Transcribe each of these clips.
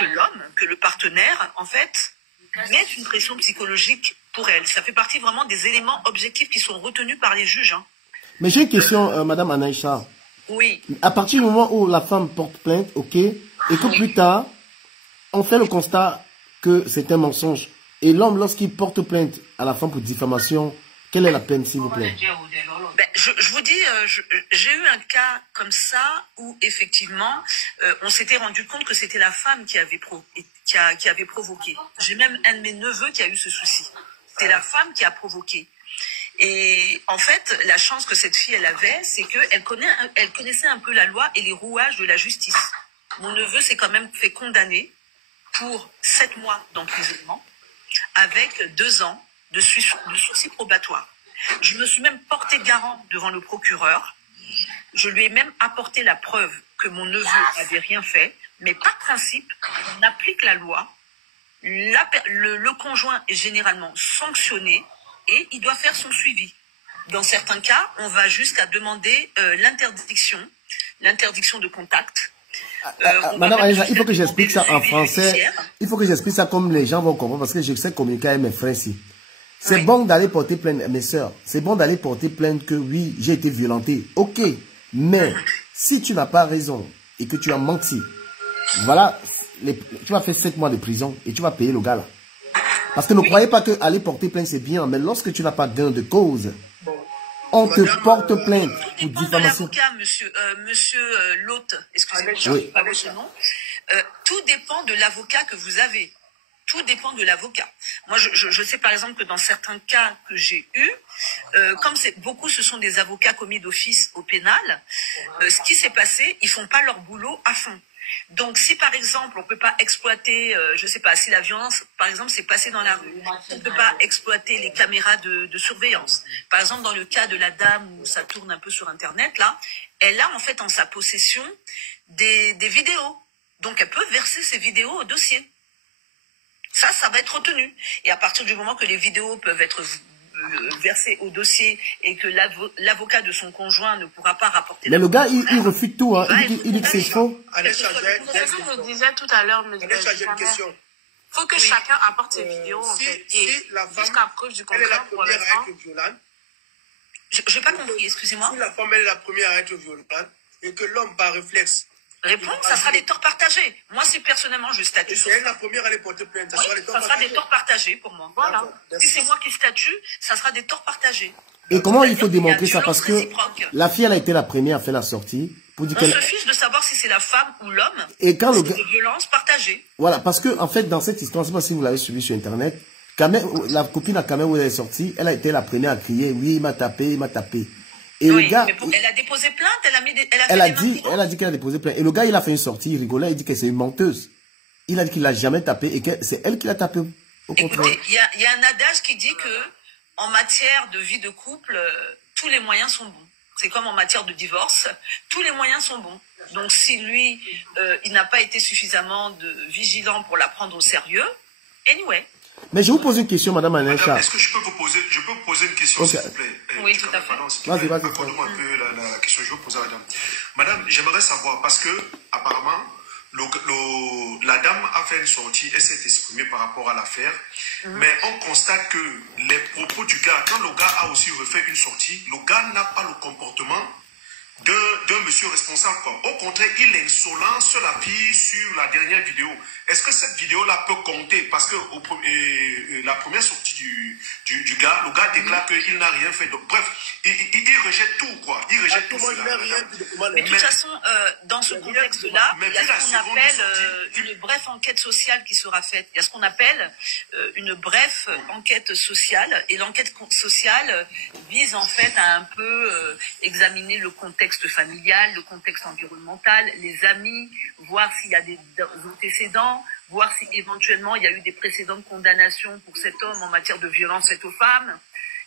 l'homme, que le partenaire, en fait, mette une pression psychologique pour elle. Ça fait partie vraiment des éléments objectifs qui sont retenus par les juges. Hein. Mais j'ai une question, Madame Anaïcha. Oui. À partir du moment où la femme porte plainte, ok, et que plus tard, on fait le constat que c'est un mensonge. Et l'homme, lorsqu'il porte plainte à la femme pour diffamation, quelle est la peine, s'il vous plaît? Ben, je vous dis, j'ai eu un cas comme ça où effectivement, on s'était rendu compte que c'était la femme qui avait, qui avait provoqué. J'ai même un de mes neveux qui a eu ce souci. C'est la femme qui a provoqué. Et en fait, la chance que cette fille elle avait, c'est qu'elle connaissait un peu la loi et les rouages de la justice. Mon neveu s'est quand même fait condamner pour 7 mois d'emprisonnement avec 2 ans de sursis probatoire. Je me suis même portée garant devant le procureur. Je lui ai même apporté la preuve que mon neveu n'avait rien fait. Mais par principe, on applique la loi. Le conjoint est généralement sanctionné et il doit faire son suivi. Dans certains cas, on va jusqu'à demander l'interdiction de contact. Madame Aïcha, il faut que j'explique ça en français. Il faut que j'explique ça comme les gens vont comprendre parce que je sais communiquer avec mes frères ici. C'est bon d'aller porter plainte, mes soeurs. C'est bon d'aller porter plainte que oui, j'ai été violenté. Ok. Mais si tu n'as pas raison et que tu as menti, voilà, tu vas faire 7 mois de prison et tu vas payer le gars là. Parce que ne croyez pas que aller porter plainte c'est bien, mais lorsque tu n'as pas gain de cause, on te porte plainte pour diffamation. Monsieur l'hôte, excusez-moi, je ne sais pas votre nom. Tout dépend de l'avocat que vous avez. Tout dépend de l'avocat. Moi, je sais par exemple que dans certains cas que j'ai eus, comme beaucoup ce sont des avocats commis d'office au pénal, ce qui s'est passé, ils font pas leur boulot à fond. Donc, si par exemple, on peut pas exploiter, je sais pas, si la violence, par exemple, s'est passée dans la rue, on peut pas exploiter les caméras de surveillance. Par exemple, dans le cas de la dame où ça tourne un peu sur Internet, là, elle a en fait en sa possession des vidéos. Donc, elle peut verser ces vidéos au dossier. Ça va être retenu. Et à partir du moment que les vidéos peuvent être versées au dossier et que l'avocat de son conjoint ne pourra pas rapporter... Mais le gars, il refute tout. Hein. Il dit que c'est faux. C'est ce que je disais tout à l'heure. Il faut que chacun apporte ses vidéos, en fait. Et jusqu'à preuve du contraire, pour l'instant... Je n'ai pas compris, excusez-moi. Si la femme elle est la première à être violente et que l'homme, par réflexe, répondre, ça sera des torts partagés. Moi, si personnellement je statue sur ça. Si elle est la première à aller porter plainte, ça sera des torts partagés pour moi. Voilà. Si c'est moi qui statue, ça sera des torts partagés. Et comment il faut démontrer ça? Parce que la fille, elle a été la première à faire la sortie. Pour dire on se fiche de savoir si c'est la femme ou l'homme. Et quand le gars... de violence partagée. Voilà, parce que en fait, dans cette histoire, je ne sais pas si vous l'avez suivi sur Internet, la copine à Kamel où elle est sortie, elle a été la première à crier, oui, il m'a tapé, il m'a tapé. Et oui, le gars, mais elle a déposé plainte, elle a dit qu'elle a déposé plainte. Et le gars, il a fait une sortie, il rigolait, il dit que c'est une menteuse. Il a dit qu'il l'a jamais tapé et que c'est elle qui l'a tapé. Au contraire. Écoutez, il y a un adage qui dit que en matière de vie de couple, tous les moyens sont bons. C'est comme en matière de divorce, tous les moyens sont bons. Donc si lui, il n'a pas été suffisamment vigilant pour la prendre au sérieux, anyway. Mais je vous pose une question, Madame Anaïcha. Est-ce que je peux vous poser une question, s'il vous plaît? Oui, tout à fait. Vas-y. Accordez-moi un peu la question que je veux poser à Madame. Madame, j'aimerais savoir, parce que, apparemment, la dame a fait une sortie, elle s'est exprimée par rapport à l'affaire, mais on constate que les propos du gars, quand le gars a aussi refait une sortie, le gars n'a pas le comportement d'un monsieur responsable, quoi. Au contraire, il est insolent sur la fille sur la dernière vidéo. Est-ce que cette vidéo-là peut compter? Parce que la première sortie du gars, le gars déclare qu'il n'a rien fait. Donc, bref, il rejette tout, quoi. Il rejette tout. Mais de toute façon, dans ce contexte-là, il y a ce qu'on appelle une brève enquête sociale qui sera faite. Il y a ce qu'on appelle une brève enquête sociale. Et l'enquête sociale vise en fait à un peu examiner le contexte familial, le contexte environnemental, les amis, voir s'il y a des antécédents, voir si éventuellement il y a eu des précédentes condamnations pour cet homme en matière de violence faite aux femmes.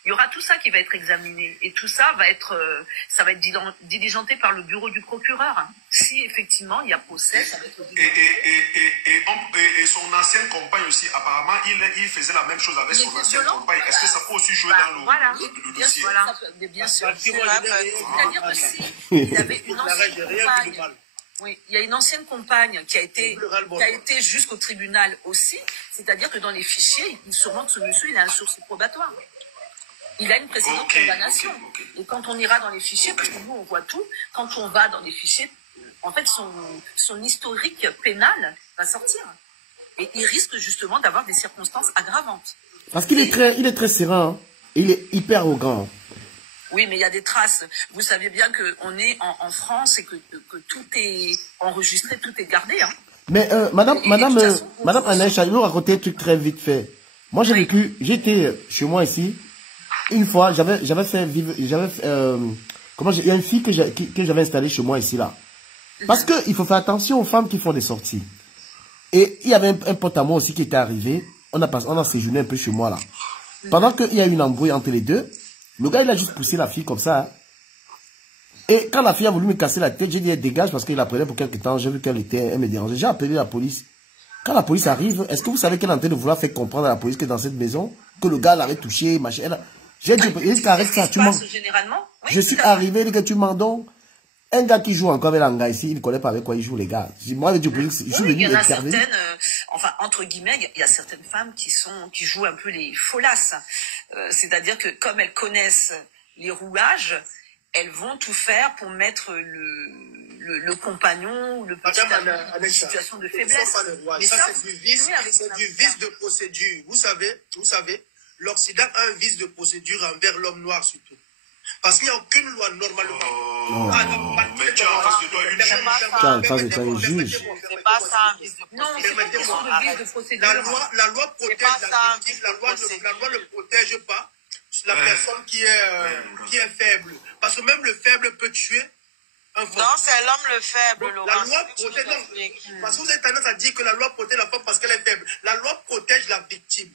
Il y aura tout ça qui va être examiné et tout ça va être diligenté par le bureau du procureur. Si effectivement il y a procès, ça va être et son ancienne compagne aussi, apparemment, il faisait la même chose avec son ancienne compagne. Est-ce que ça peut aussi jouer dans le dossier? Bien sûr. C'est-à-dire que si il avait une ancienne compagne Oui, il y a une ancienne compagne qui a été jusqu'au tribunal aussi. C'est-à-dire que dans les fichiers, sûrement que ce monsieur, il a un sursis probatoire. Il a une précédente condamnation. Et quand on ira dans les fichiers, parce que nous, on voit tout, quand on va dans les fichiers, en fait, son historique pénal va sortir. Et il risque justement d'avoir des circonstances aggravantes. Parce qu'il est très serein. Hein. Il est hyper arrogant. Oui, mais il y a des traces. Vous savez bien qu'on est en France et que tout est enregistré, tout est gardé. Hein. Mais Madame Anaïcha, je vais vous raconter un truc très vite fait. Moi, j'ai vécu, j'étais chez moi ici. Une fois, j'avais fait vivre, il y a une fille que j'avais installée chez moi ici là. Parce que il faut faire attention aux femmes qui font des sorties. Et il y avait un pote à moi aussi qui était arrivé. On a séjourné un peu chez moi là. Pendant qu'il y a eu une embrouille entre les deux, le gars il a juste poussé la fille comme ça. Hein. Et quand la fille a voulu me casser la tête, j'ai dit elle dégage parce qu'il la prenait pour quelque temps. J'ai vu elle me dérangeait. J'ai appelé la police. Quand la police arrive, est-ce que vous savez qu'elle est en train de vouloir faire comprendre à la police que dans cette maison, que le gars l'avait touché, machin. J'ai dit, arrête ça, tu m'en... Je suis arrivé, dit que tu m'en donnes. Un gars qui joue encore avec l'anga ici, il ne connaît pas avec quoi il joue, les gars. Moi, je suis venu observer. Enfin, entre guillemets, il y a certaines femmes qui jouent un peu les folasses. C'est-à-dire que comme elles connaissent les rouages, elles vont tout faire pour mettre le compagnon ou le petit ami dans une situation de faiblesse. Mais ça, c'est du vice de procédure. Vous savez, l'Occident a un vice de procédure envers l'homme noir surtout. Parce qu'il n'y a aucune loi normalement. Mais tu as en face de toi une juge. Tu as en face de toi une juge. C'est pas ça un vice de procédure. Non, c'est pas question de vice de procédure. La loi protège la victime. La loi ne protège pas la personne qui est faible. Parce que même le faible peut tuer un faux. Non, c'est l'homme le faible, Laurent. La loi protège... Non, parce que vous avez tendance à dire que la loi protège la femme parce qu'elle est faible. La loi protège la victime.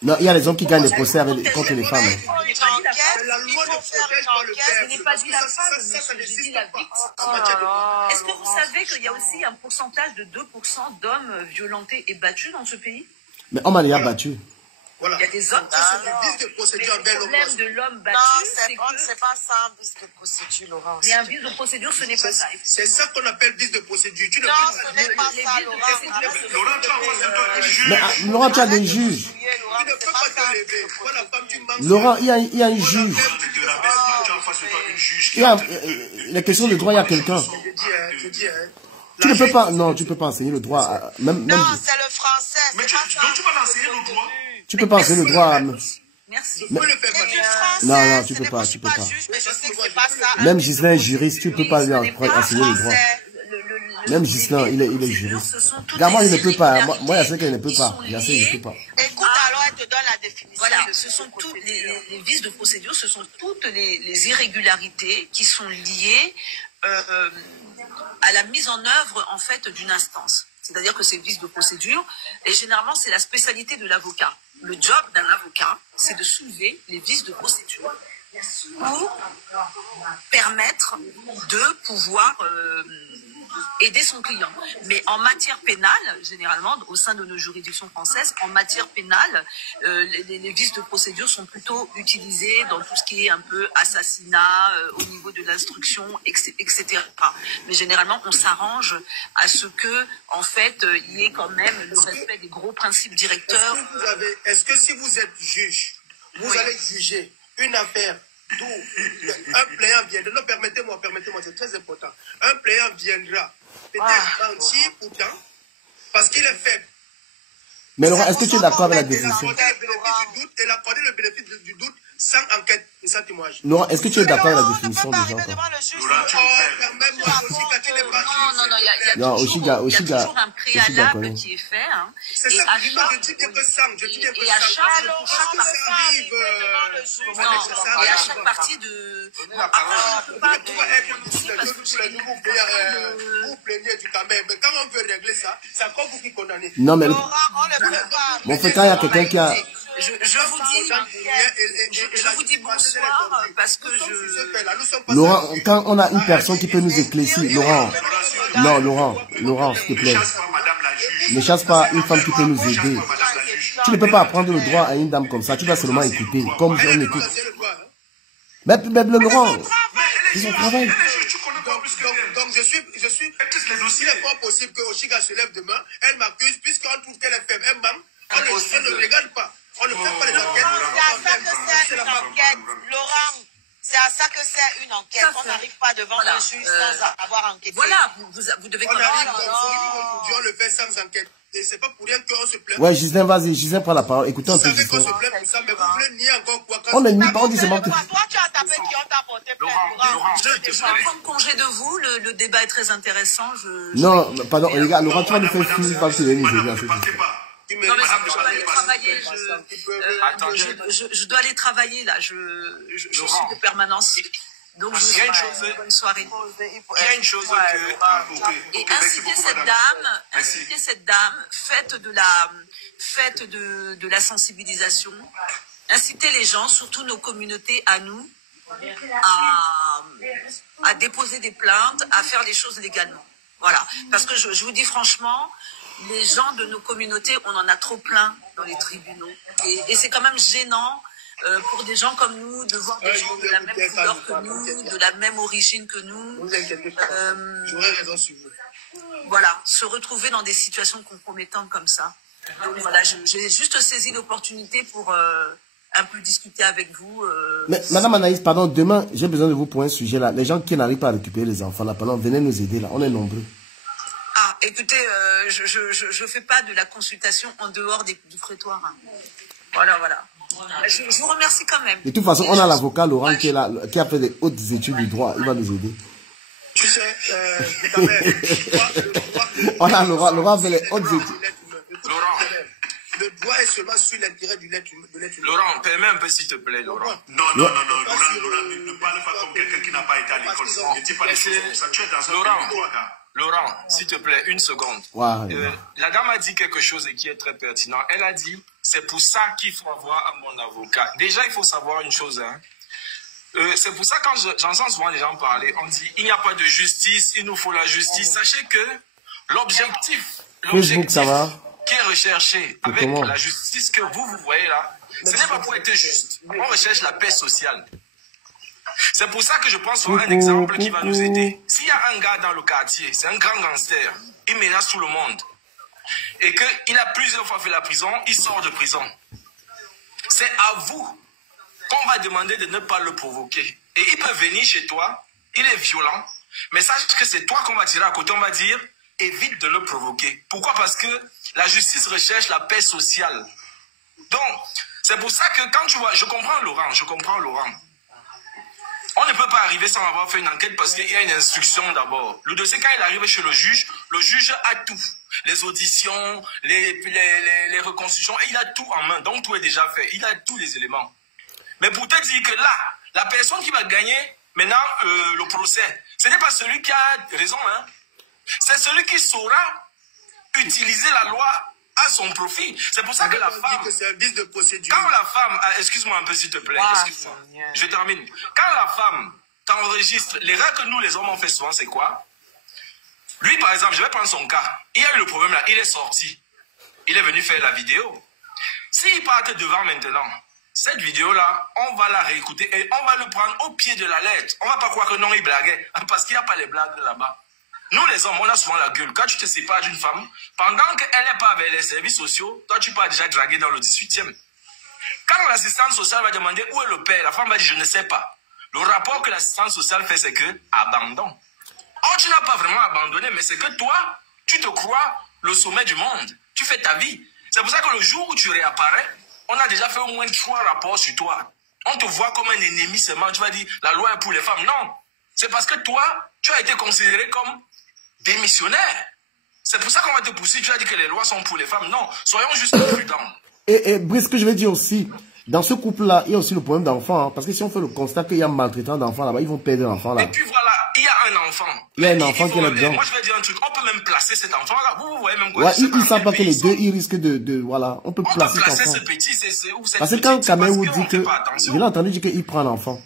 Non, il y a les hommes qui gagnent les procès contre les femmes. La loi ne protège pas le faible. Je n'ai pas dit la femme, ça n'existe pas. Est-ce que vous savez qu'il y a aussi un pourcentage de 2% d'hommes violentés et battus dans ce pays? Mais on m'a déjà battu. Voilà. Il y a des hommes qui sont le vice de procédure envers l'homme. Le problème de l'homme battu, c'est pas ça un vice de procédure, Laurent. Mais un vice de procédure, ce n'est pas ça. C'est ça qu'on appelle vice de procédure. Non, ce n'est pas ça, Laurent. Laurent, tu as en face de toi une juge. Mais Laurent, tu as des juges. Tu ne peux pas te lever. Voilà, femme, tu manques. Laurent, il y a un juge. Tu as en face de toi une juge. Il y a les questions de droit, il y a quelqu'un. Je dis, Tu ne peux pas, non, tu peux pas enseigner le droit. Même, non, c'est le français. Mais donc tu vas l'enseigner le droit. Tu peux pas enseigner le droit. Merci. Non, tu peux pas. Même Gislain est juriste, tu peux pas lui enseigner le droit. Même Gislain, il est juriste. Regarde, moi, il ne peut pas. Moi, il y a ceux qui ne peut pas. Il y a ceux qui ne peut pas. Écoute, alors, elle te donne la définition. Voilà, ce sont toutes les vices de procédure, ce sont toutes les irrégularités qui sont liées à la mise en œuvre, en fait, d'une instance. C'est-à-dire que ces vices de procédure, et généralement, c'est la spécialité de l'avocat. Le job d'un avocat, c'est de soulever les vices de procédure pour permettre de pouvoir aider son client. Mais en matière pénale, généralement, au sein de nos juridictions françaises, en matière pénale, les vices de procédure sont plutôt utilisés dans tout ce qui est un peu assassinat, au niveau de l'instruction, etc. Mais généralement, on s'arrange à ce que, en fait, il y ait quand même le respect des gros principes directeurs. Est-ce que si vous êtes juge, vous allez juger une affaire d'où un plaignant viendra, non, permettez-moi, c'est très important. Un plaignant viendra peut-être mentir pourtant parce qu'il est faible. Mais Laurent, est-ce que tu es d'accord avec la définition? Elle a accordé le bénéfice du doute sans enquête et sans témoignage. Laurent, est-ce que tu es d'accord avec la définition déjà? Non, Oshiga. Il y a toujours un préalable qui est fait. Hein, c'est ça que je dis bien que ça. Et à chaque partie de... Vous plaignez du caméra, mais quand on veut régler ça, c'est encore vous qui condamnez. Non, mais... Bon, fait quand il y a quelqu'un qui a... Je vous dis bonsoir parce que Laurent, quand on a une personne qui peut nous éclaircir, Laurent, non, Laurent, s'il te plaît, ne chasse pas une femme qui peut nous aider. Tu ne peux pas apprendre le droit à une dame comme ça, tu dois seulement écouter, comme on écoute. Mais le Laurent, c'est son travail. Donc je suis suis... Il n'est pas possible que Oshiga se lève demain, elle m'accuse, puisqu'on trouve qu'elle est faible, elle manque, on ne regarde pas. On ne fait pas les enquêtes. C'est à ça que c'est une enquête. Laurent, c'est à ça que c'est une enquête. On n'arrive pas devant un juge sans avoir enquêté. Voilà, vous devez... On arrive aujourd'hui, on le fait sans enquête. Et c'est pas pour rien qu'on se plaint. Ouais, Gislain, vas-y, Gislain, prends la parole. Écoutez un peu, Gislain. Vous savez qu'on se plaint pour ça, mais vous voulez nier encore quoi. On ne nie pas, on dit seulement que... Toi, tu as tapé qui ont apporté plainte. Laurent, je vais prendre congé de vous, le débat est très intéressant. Non, pardon, les gars, Laurent, tu vas nous faire finir par que tu les Non, mais je dois aller travailler. Je dois aller travailler, là. Je suis de permanence. Donc, je vous souhaite une bonne soirée. Il y a une chose que... Et inciter cette dame, faites de la sensibilisation, inciter les gens, surtout nos communautés à nous, à déposer des plaintes, à faire les choses légalement. Voilà. Parce que je vous dis franchement, les gens de nos communautés, on en a trop plein dans les tribunaux. Et c'est quand même gênant pour des gens comme nous, de voir des gens de la même couleur que nous, de la même origine que nous. Vous inquiétez pas. J'aurais raison sur vous. Voilà, se retrouver dans des situations compromettantes comme ça. Donc voilà, j'ai juste saisi l'opportunité pour un peu discuter avec vous. Mais Madame Anaïs, pardon, demain, j'ai besoin de vous pour un sujet là. Les gens qui n'arrivent pas à récupérer les enfants là, pardon, venez nous aider là, on est nombreux. Ah, écoutez, je fais pas de la consultation en dehors du prétoire. Hein. Voilà. Je vous remercie quand même. De toute façon, on a l'avocat Laurent qui est là, qui a fait des hautes études du droit. Il va nous aider. Tu sais, on a Laurent fait les hautes études. Laurent. Le droit est seulement sur l'intérêt de l'être humain. Laurent, permets un peu s'il te plaît, Laurent. Non, Laurent, ne parle pas comme quelqu'un qui n'a pas été à l'école. Ne dis pas les choses comme ça. Tu es dans un pays. Laurent, s'il te plaît, une seconde. La dame a dit quelque chose et qui est très pertinent. Elle a dit, c'est pour ça qu'il faut avoir un bon avocat. Déjà, il faut savoir une chose. Hein. C'est pour ça quand j'entends souvent les gens parler, on dit, il n'y a pas de justice, il nous faut la justice. Sachez que l'objectif qui est recherché avec la justice que vous voyez là, ce n'est pas pour être juste. On recherche la paix sociale. C'est pour ça que je pense sur un exemple qui va nous aider. S'il y a un gars dans le quartier, c'est un grand gangster, il menace tout le monde, et qu'il a plusieurs fois fait la prison, il sort de prison. C'est à vous qu'on va demander de ne pas le provoquer. Et il peut venir chez toi, il est violent, mais sache que c'est toi qu'on va tirer à côté, on va dire, évite de le provoquer. Pourquoi? Parce que la justice recherche la paix sociale. Donc, c'est pour ça que quand tu vois, je comprends Laurent. On ne peut pas arriver sans avoir fait une enquête parce qu'il y a une instruction d'abord. Le dossier, quand il arrive chez le juge a tout. Les auditions, les reconstitutions, il a tout en main. Donc tout est déjà fait. Il a tous les éléments. Mais pour te dire que là, la personne qui va gagner maintenant le procès, ce n'est pas celui qui a raison. Hein. C'est celui qui saura utiliser la loi à son profit. C'est pour ça que la femme... Que c'est un vice de procédure. Quand la femme... excuse-moi un peu s'il te plaît. Excuse-moi. Je termine. Quand la femme t'enregistre, l'erreur que nous les hommes on fait souvent, c'est quoi? Lui par exemple, je vais prendre son cas. Il y a eu le problème là, il est sorti. Il est venu faire la vidéo. S'il part devant maintenant, cette vidéo là, on va la réécouter et on va le prendre au pied de la lettre. On va pas croire que non, il blaguait. Parce qu'il n'y a pas les blagues là-bas. Nous les hommes, on a souvent la gueule. Quand tu te sépares d'une femme, pendant qu'elle n'est pas avec les services sociaux, toi tu peux déjà draguer dans le 18e. Quand l'assistante sociale va demander où est le père, la femme va dire je ne sais pas. Le rapport que l'assistante sociale fait, c'est que abandon. Or tu n'as pas vraiment abandonné, mais c'est que toi, tu te crois le sommet du monde. Tu fais ta vie. C'est pour ça que le jour où tu réapparais, on a déjà fait au moins 3 rapports sur toi. On te voit comme un ennemi seulement. Tu vas dire la loi est pour les femmes. Non. C'est parce que toi, tu as été considéré comme démissionnaire. C'est pour ça qu'on va te pousser. Tu as dit que les lois sont pour les femmes. Non, soyons juste prudents. Et Brice, ce que je vais dire aussi, dans ce couple-là, il y a aussi le problème d'enfants. Hein, parce que si on fait le constat qu'il y a maltraitant d'enfants là-bas, ils vont perdre l'enfant là. Et puis voilà, il y a un enfant. Il y a un enfant qui est là-dedans. Moi, je vais dire un truc. On peut même placer cet enfant-là. Vous voyez même quoi. Ouais, ils ne savent pas que les deux, ils risquent de voilà. On peut placer cet enfant. Ce petit, c'est où cette parce que quand Kamehou dit que... Je l'ai entendu dire qu'il prend l'enfant.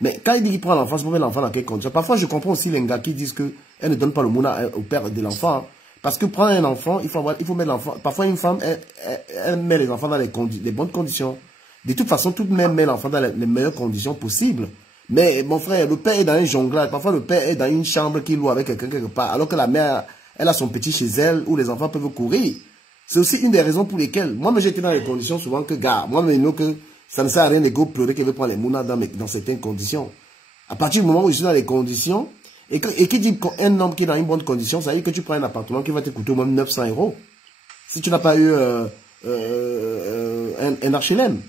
Mais quand il dit qu'il prend l'enfant, c'est pour mettre l'enfant dans quel condition. Parfois, je comprends aussi les gars qui disent qu'elle ne donne pas le mouna au père de l'enfant. Hein. Parce que prendre un enfant, il faut mettre l'enfant. Parfois, une femme, elle met les enfants dans les bonnes conditions. De toute façon, toute mère met l'enfant dans les meilleures conditions possibles. Mais mon frère, le père est dans un jonglage. Parfois, le père est dans une chambre qu'il loue avec quelqu'un quelque part. Alors que la mère, elle a son petit chez elle où les enfants peuvent courir. C'est aussi une des raisons pour lesquelles, moi, j'étais dans les conditions souvent que, gars, moi, je me dis que ça ne sert à rien de go pleurer qu'il veut prendre les mounas dans certaines conditions. À partir du moment où je suis dans les conditions, et qui dit qu'un homme qui est dans une bonne condition, ça veut dire que tu prends un appartement qui va te coûter au moins 900 €. Si tu n'as pas eu un HLM.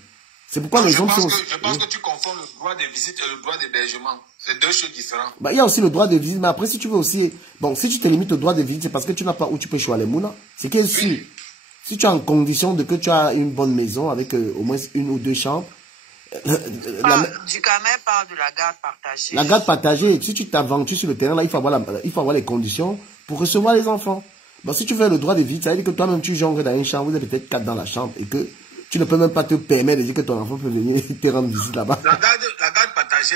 C'est pourquoi les gens sont... Je pense que tu confonds le droit de visite et le droit d'hébergement. C'est deux choses différentes. Bah, il y a aussi le droit de visite, mais après, si tu veux aussi... Bon, si tu te limites au droit de visite, c'est parce que tu n'as pas où tu peux choisir les mounas. C'est que si tu es en condition de que tu as une bonne maison avec au moins 1 ou 2 chambres... Du Camer parle de la garde partagée. La garde partagée, si tu t'aventures sur le terrain, là, il faut avoir les conditions pour recevoir les enfants. Bon, si tu veux le droit de visite, ça veut dire que toi-même, tu jongles dans une chambre, vous êtes peut-être 4 dans la chambre et que tu ne peux même pas te permettre de dire que ton enfant peut venir te rendre visite là-bas. La garde partagée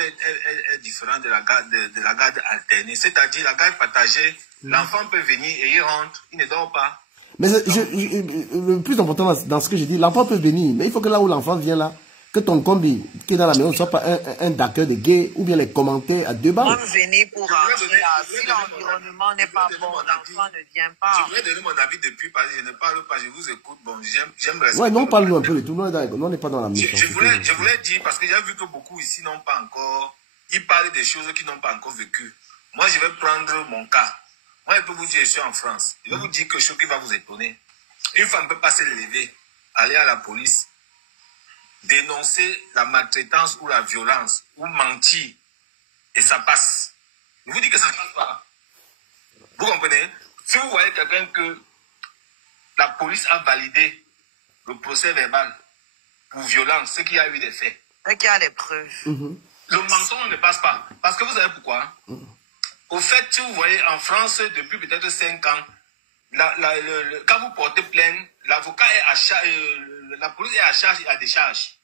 est différente de la garde alternée. C'est-à-dire, la garde partagée, l'enfant peut venir et il rentre, il ne dort pas. Mais le plus important dans ce que j'ai dit, l'enfant peut venir, mais il faut que là où l'enfant vient là, que ton combi, qui est dans la maison, ne soit pas un d'accueil de gay ou bien les commentaires à 2 balles. Même venir pour rentrer là, si l'environnement n'est pas bon, l'enfant ne vient pas. Je voulais donner mon avis depuis parce que je ne parle pas, je vous écoute. Bon, j'aime rester. Ouais, non, parle-nous un peu de tout. Non, on n'est pas dans la mission. Je voulais dire, parce que j'ai vu que beaucoup ici n'ont pas encore, ils parlent des choses qu'ils n'ont pas encore vécues. Moi, je vais prendre mon cas. Moi, je peux vous dire, je suis en France. Je vais vous dire quelque chose qui va vous étonner. Une femme ne peut pas se lever, aller à la police, dénoncer la maltraitance ou la violence, ou mentir, et ça passe. Je vous dis que ça ne passe pas. Vous comprenez? Si vous voyez quelqu'un que la police a validé le procès verbal pour violence, c'est qu'il y a eu des faits. C'est qu'il y a des preuves. Le mensonge ne passe pas. Parce que vous savez pourquoi? Au fait, si vous voyez, en France, depuis peut-être 5 ans, quand vous portez plainte, l'avocat est à charge, la police est à charge et à décharge.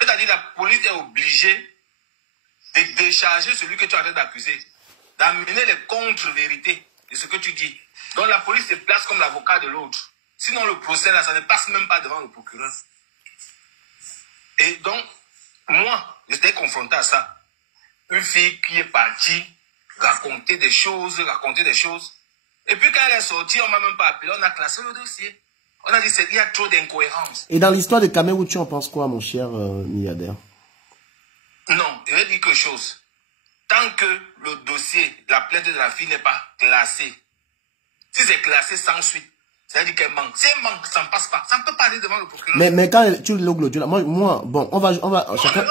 C'est-à-dire la police est obligée de décharger celui que tu es en train d'accuser, d'amener les contre-vérités de ce que tu dis. Donc la police se place comme l'avocat de l'autre. Sinon le procès là, ça ne passe même pas devant le procureur. Et donc, moi, j'étais confronté à ça. Une fille qui est partie raconter des choses. Et puis quand elle est sortie, on ne m'a même pas appelé, on a classé le dossier. On a dit qu'il y a trop d'incohérences. Et dans l'histoire de Cameroun, tu en penses quoi, mon cher milliardaire? Non, je vais dire quelque chose. Tant que le dossier, la plainte de la fille n'est pas classé, si c'est classé sans suite, ça veut dire qu'elle manque. Si elle manque, ça ne passe pas. Ça ne peut pas aller devant le procureur. Mais quand tu l'audio là, moi, bon, on va chacun...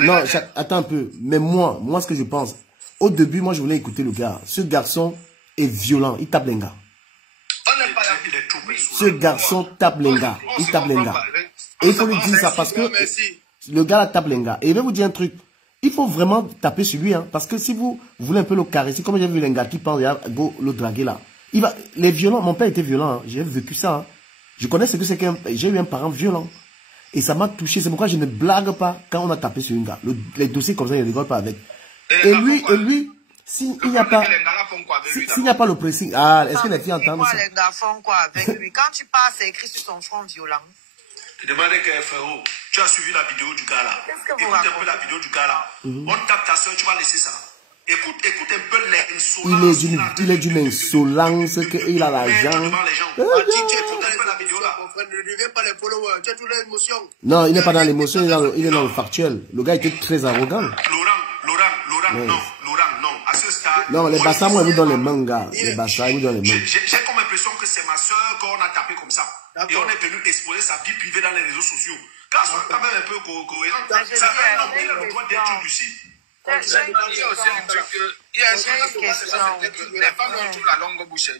Non, attends un peu. Mais moi, ce que je pense, au début, moi, je voulais écouter le gars. Ce garçon est violent. Il tape les gars. Ce garçon tape les gars. Il tape les gars. Et il faut lui dire ça parce que le gars là tape les gars. Et je vais vous dire un truc. Il faut vraiment taper sur lui. Hein, parce que si vous voulez un peu le caresser, comme j'ai vu les gars qui parlent, le draguer là. Les violents, mon père était violent. Hein, j'ai vécu ça. Hein. Je connais ce que c'est que j'ai eu un parent violent. Et ça m'a touché. C'est pourquoi je ne blague pas quand on a tapé sur un gars. Les dossiers comme ça, je ne rigole pas avec. Et lui, s'il n'y a pas le pressing, est-ce que les filles entendent ça? Les gars font quoi avec lui? Quand tu passes, c'est écrit sur son front violent. Je demandais que frérot, tu as suivi la vidéo du gars là. Écoute un peu la vidéo du gars là. On tape ta soeur, tu vas laisser ça. Écoute un peu l'insolence. Il est d'une insolence qu'il a l'argent. Non, il n'est pas dans l'émotion, il est dans le factuel. Le gars était très arrogant. Laurent, non. À ce stade. Non, les bassins, moi, ils vous donnent les mangas. Les bassins, ils vous donnent les mangas. J'ai comme l'impression que c'est ma soeur qu'on a tapé comme ça. Et on est venu exposer sa vie privée dans les réseaux sociaux. Quand on est quand même un peu cohérent, ça fait un homme qui a le droit d'être lucide. Il y a une question. Les femmes ont toujours la longue bouche.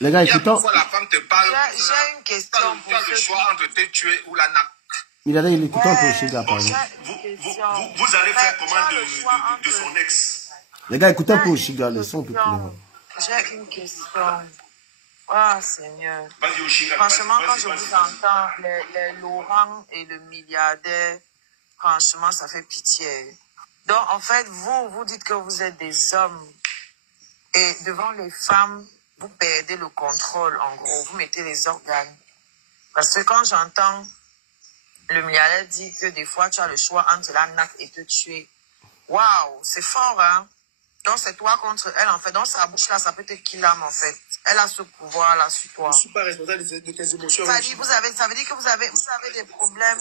Les gars, écoutons. J'ai une question. Tu as le choix entre te tuer ou la nappe. Il est écoutant un peu chez gars, pardon. Vous allez faire comment de son ex? Les gars, écoutez un peu Oshiga, le son peut plus. J'ai une question. Ah, Seigneur. Franchement, quand je vous entends, les Laurent et le milliardaire, franchement, ça fait pitié. Donc, en fait, vous dites que vous êtes des hommes. Et devant les femmes, vous perdez le contrôle, en gros. Vous mettez les organes. Parce que quand j'entends Le milliardaire dit que des fois, tu as le choix entre la natte et te tuer. Waouh, c'est fort, hein? Donc, c'est toi contre elle, en fait. Dans sa bouche, là, ça peut te kill l'âme, en fait. Elle a ce pouvoir-là sur toi. Je ne suis pas responsable de tes émotions. Ça veut dire que vous avez des problèmes.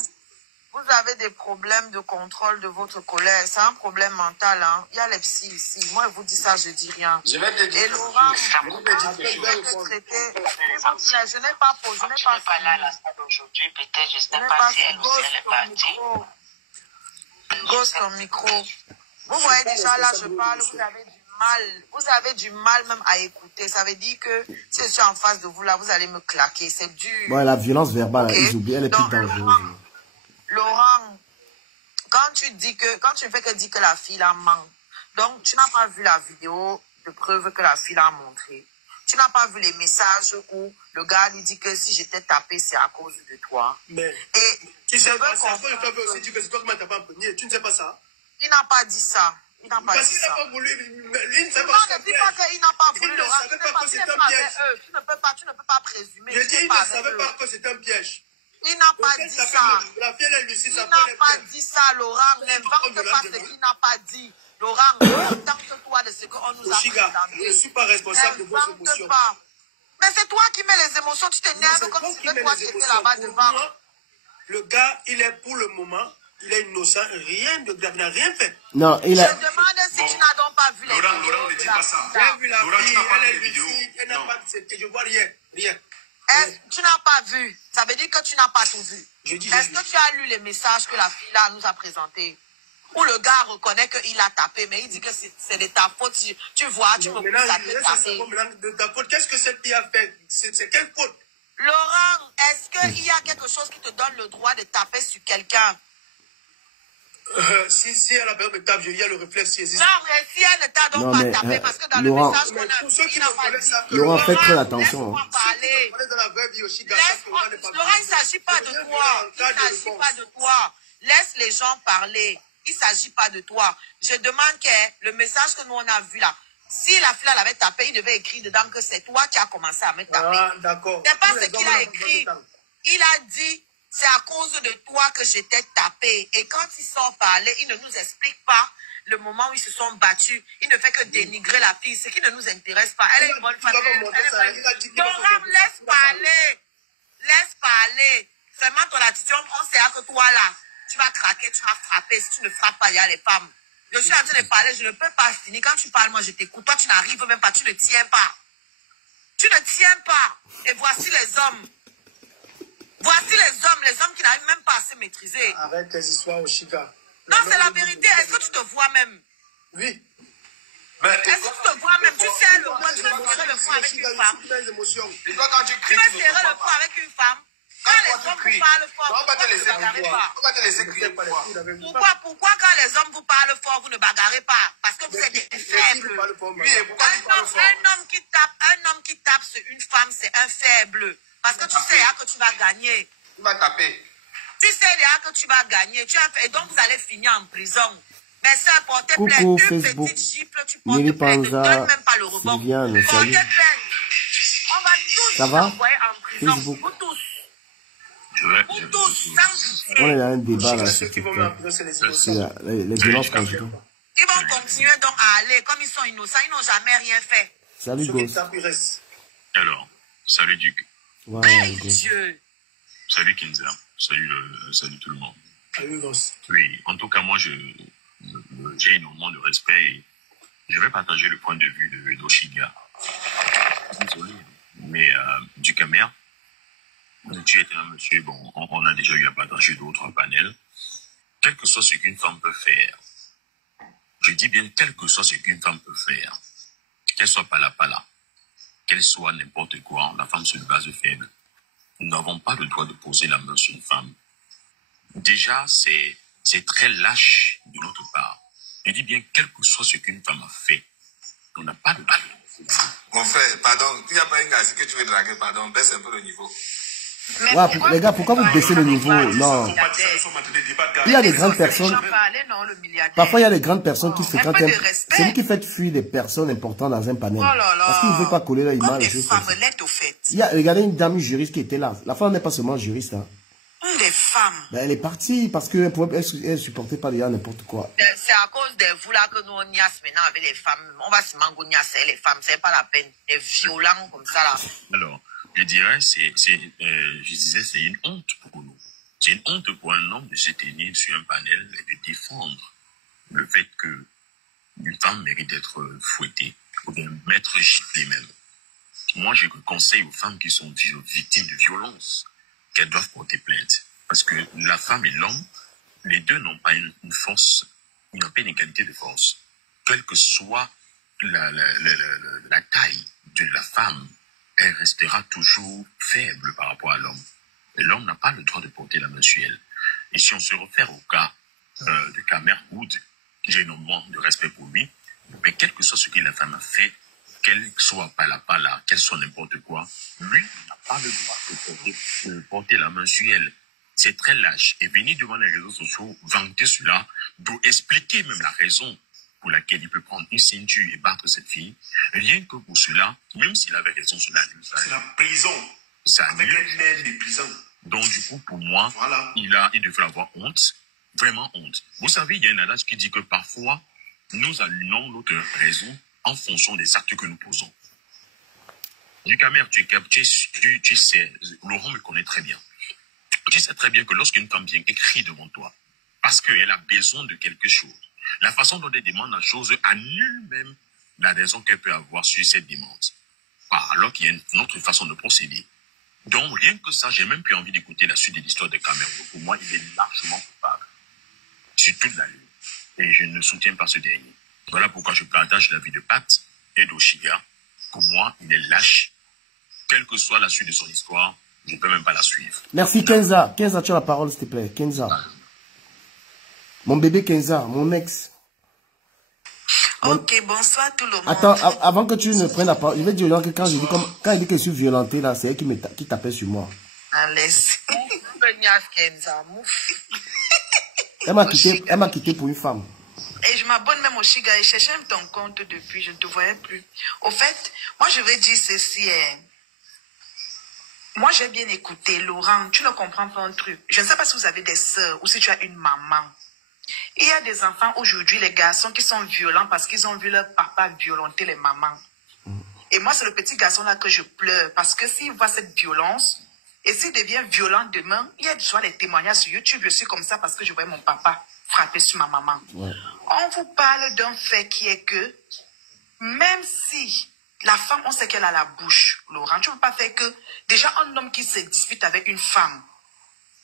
Vous avez des problèmes de contrôle de votre colère. C'est un problème mental, hein. Il y a les psys ici. Moi, je vous dis ça, je dis rien. Je vais te dire. Et Laurent, je n'ai pas posé. Je n'ai pas là à la salle aujourd'hui. Peut-être, je ne sais pas si elle aussi, elle est partie. Gosse ton micro. Vous voyez déjà, là, je parle, vous avez du mal. Vous avez du mal même à écouter. Ça veut dire que si je suis en face de vous, là, vous allez me claquer. C'est dur. Ouais, la violence verbale, okay. Ils oublient, elle est plus dangereuse. Laurent, quand tu ne fais que dire que la fille la ment, donc tu n'as pas vu la vidéo de preuve que la fille a montré. Tu n'as pas vu les messages où le gars lui dit que si j'étais tapé, c'est à cause de toi. Mais et tu sais pas ça, toi, je aussi dit que c'est toi qui m'as tapé en premier. Tu ne sais pas ça? Il n'a pas dit ça. Il n'a pas dit ça. Parce qu'il n'a pas voulu. Lui ne sait pas. Non, ne dis pas qu'il n'a pas voulu. Il ne savait pas que c'était un piège. Tu ne peux pas présumer. Je dis, il ne savait pas que c'était un piège. Il n'a pas dit ça. La fille, elle lui dit ça. Il n'a pas dit ça, Laurent. N'invente pas ce qu'il n'a pas dit. Laurent, contente-toi de ce qu'on nous a présenté. Je ne suis pas responsable de vos émotions. Mais c'est toi qui mets les émotions. Tu t'énerves comme si c'était toi qui étais là-bas devant. Le gars, il est pour le moment, il est innocent. Rien de grave, il n'a rien fait. Non, il a... Je demande si tu n'as donc pas vu les vidéos. Laurent, ne dis pas ça. J'ai vu la fille, elle est vidéo. elle n'a pas dit que je vois rien. Tu n'as pas vu. Ça veut dire que tu n'as pas tout vu. Est-ce que tu as lu les messages que la fille là nous a présentés? Où le gars reconnaît qu'il a tapé, mais il dit que c'est de ta faute. Tu vois, tu me pousses à te taper. De ta faute, qu'est-ce que cette fille a fait? C'est quelle faute? Laurent, est-ce qu'il y a quelque chose qui te donne le droit de taper sur quelqu'un? Si elle a besoin de taper, il y a le réflexe qui existe. Non, mais si elle ne t'a donc pas tapé, parce que dans Laurent, le message qu'on a vu, il n'a pas dit. Laurent, faites très attention. Laurent, il ne s'agit pas de toi. Il ne s'agit pas de toi. Laisse les gens parler. Il ne s'agit pas de toi. Je demande que le message que nous on a vu là, si la fille l'avait tapé, il devait écrire dedans que c'est toi qui as commencé à me taper. Ah, d'accord. C'est pas ce qu'il a écrit. Il a dit, c'est à cause de toi que j'étais tapé. Et quand ils sont parlés, il ne nous explique pas le moment où ils se sont battus. Il ne fait que dénigrer la fille, ce qui ne nous intéresse pas. Elle est une bonne femme. Laurent, laisse parler. Laisse parler. Seulement ton attitude, on sait que toi là, tu vas craquer, tu vas frapper. Si tu ne frappes pas, il y a les femmes. Je suis en train de parler, je ne peux pas finir. Quand tu parles, moi je t'écoute. Toi, tu n'arrives même pas, tu ne tiens pas. Tu ne tiens pas. Et voici les hommes. Voici les hommes qui n'arrivent même pas à se maîtriser. Arrête tes histoires au Chica. Non, c'est la vérité. Est-ce que tu te vois même? Oui. Est-ce que tu te vois même? Tu sais le point, tu veux serrer le point avec une femme. Tu veux serrer le point avec une femme. Quand les hommes vous parlent fort, pourquoi vous ne bagarrez pas? Pourquoi quand les hommes vous parlent fort, vous ne bagarrez pas? Parce que vous êtes des faibles. Un homme qui tape sur une femme, c'est un faible. Parce que tu sais que tu vas gagner. Tu vas taper. Tu sais déjà que tu vas gagner. Et donc vous allez finir en prison. Mais ça, porter plainte, Coucou, une Facebook. petite gifle, tu portes plainte, ne donne même pas le rebond. Sylviane, Portez plainte. On va tous ça va? envoyer en prison. Facebook. Vous tous. On est dans un débat là. Ceux qui vont m'appeler, les violences conjugales. Ils vont continuer donc à aller. Comme ils sont innocents, ils n'ont jamais rien fait. Salut, Gosse. Alors, salut Duc. Wow, Dieu. Salut Kinza. Salut tout le monde. Salut, Gosse. Oui, en tout cas, moi, j'ai énormément de respect et je vais partager le point de vue d'Oshiga. Désolé, mais du Camer, tu es un monsieur, bon, on a déjà eu à partager d'autres panels. Quel que soit ce qu'une femme peut faire, je dis bien quel que soit ce qu'une femme peut faire, qu'elle soit pala, qu'elle soit n'importe quoi, la femme sur une base faible, nous n'avons pas le droit de poser la main sur une femme. Déjà, c'est très lâche de notre part. Je dis bien quel que soit ce qu'une femme a fait, on n'a pas le droit. Mon frère, pardon, il n'y a pas un gars que tu veux draguer, pardon, baisse un peu le niveau. Ouais, les gars, pourquoi vous baissez le niveau? Non. Il y a des grandes personnes. Parfois, il y a des grandes personnes qui se quand même. C'est lui qui fait fuir des personnes importantes dans un panel. Parce qu'il ne veut pas coller la image. Il y a, regardez une dame juriste qui était là. La femme n'est pas seulement juriste. Hein. Des femme. Ben, elle est partie parce qu'elle ne supportait pas déjà n'importe quoi. C'est à cause de vous là que nous on niasse maintenant avec les femmes. On va se mangoniasser les femmes, c'est pas la peine. Les violents comme ça là. Alors, je dirais, je disais, c'est une honte pour nous. C'est une honte pour un homme de se tenir sur un panel et de défendre le fait que une femme mérite d'être fouettée ou bien mettre giflée même. Moi, je conseille aux femmes qui sont victimes de violence qu'elles doivent porter plainte. Parce que la femme et l'homme, les deux n'ont pas une force, ils n'ont pas une égalité de force. Quelle que soit la taille de la femme, elle restera toujours faible par rapport à l'homme. Et l'homme n'a pas le droit de porter la main sur elle. Et si on se réfère au cas de Kamer Wood, j'ai énormément de respect pour lui, mais quel que soit ce que la femme a fait, qu'elle soit pala, qu'elle soit n'importe quoi, lui n'a pas le droit de porter la main sur elle. C'est très lâche. Et venir devant les réseaux sociaux, vanter cela, doit expliquer même la raison pour laquelle il peut prendre une ceinture et battre cette fille. Rien que pour cela, même s'il avait raison, cela annule. C'est la prison. Ça avec un aide des prisons. Donc du coup, pour moi, voilà. il devrait avoir honte, vraiment honte. Vous savez, il y a un adage qui dit que parfois, nous allumons notre raison en fonction des actes que nous posons. Ducamer, tu sais, Laurent me connaît très bien. Tu sais très bien que lorsqu'une femme vient écrire devant toi, parce qu'elle a besoin de quelque chose, la façon dont elle demande la chose annule même la raison qu'elle peut avoir sur cette demande. Alors qu'il y a une autre façon de procéder. Donc, rien que ça, j'ai même plus envie d'écouter la suite de l'histoire de Cameroun. Pour moi, il est largement coupable. Sur toute la ligne. Et je ne soutiens pas ce dernier. Voilà pourquoi je partage l'avis de Pat et d'Oshiga. Pour moi, il est lâche. Quelle que soit la suite de son histoire, je ne peux même pas la suivre. Merci Kenza. Kenza, tu as la parole, s'il te plaît. Kenza. Mon bébé Kenza, mon ex. Ok, bonsoir tout le monde. Attends, avant que tu ne prennes la parole, je vais dire que quand il dit que je suis violenté, là, c'est elle qui tapait sur moi. Allez. Elle m'a quitté pour une femme. Et je m'abonne même au Shiga et cherchais même ton compte depuis, je ne te voyais plus. Au fait, moi je vais dire ceci. Moi j'ai bien écouté, Laurent, tu ne comprends pas un truc. Je ne sais pas si vous avez des sœurs ou si tu as une maman. Il y a des enfants aujourd'hui, les garçons qui sont violents parce qu'ils ont vu leur papa violenter les mamans. Et moi, c'est le petit garçon là que je pleure parce que s'il voit cette violence et s'il devient violent demain, il y a déjà les témoignages sur YouTube. Je suis comme ça parce que je voyais mon papa frapper sur ma maman. Ouais. On vous parle d'un fait qui est que même si la femme, on sait qu'elle a la bouche, Laurent, tu ne peux pas faire que déjà un homme qui se dispute avec une femme,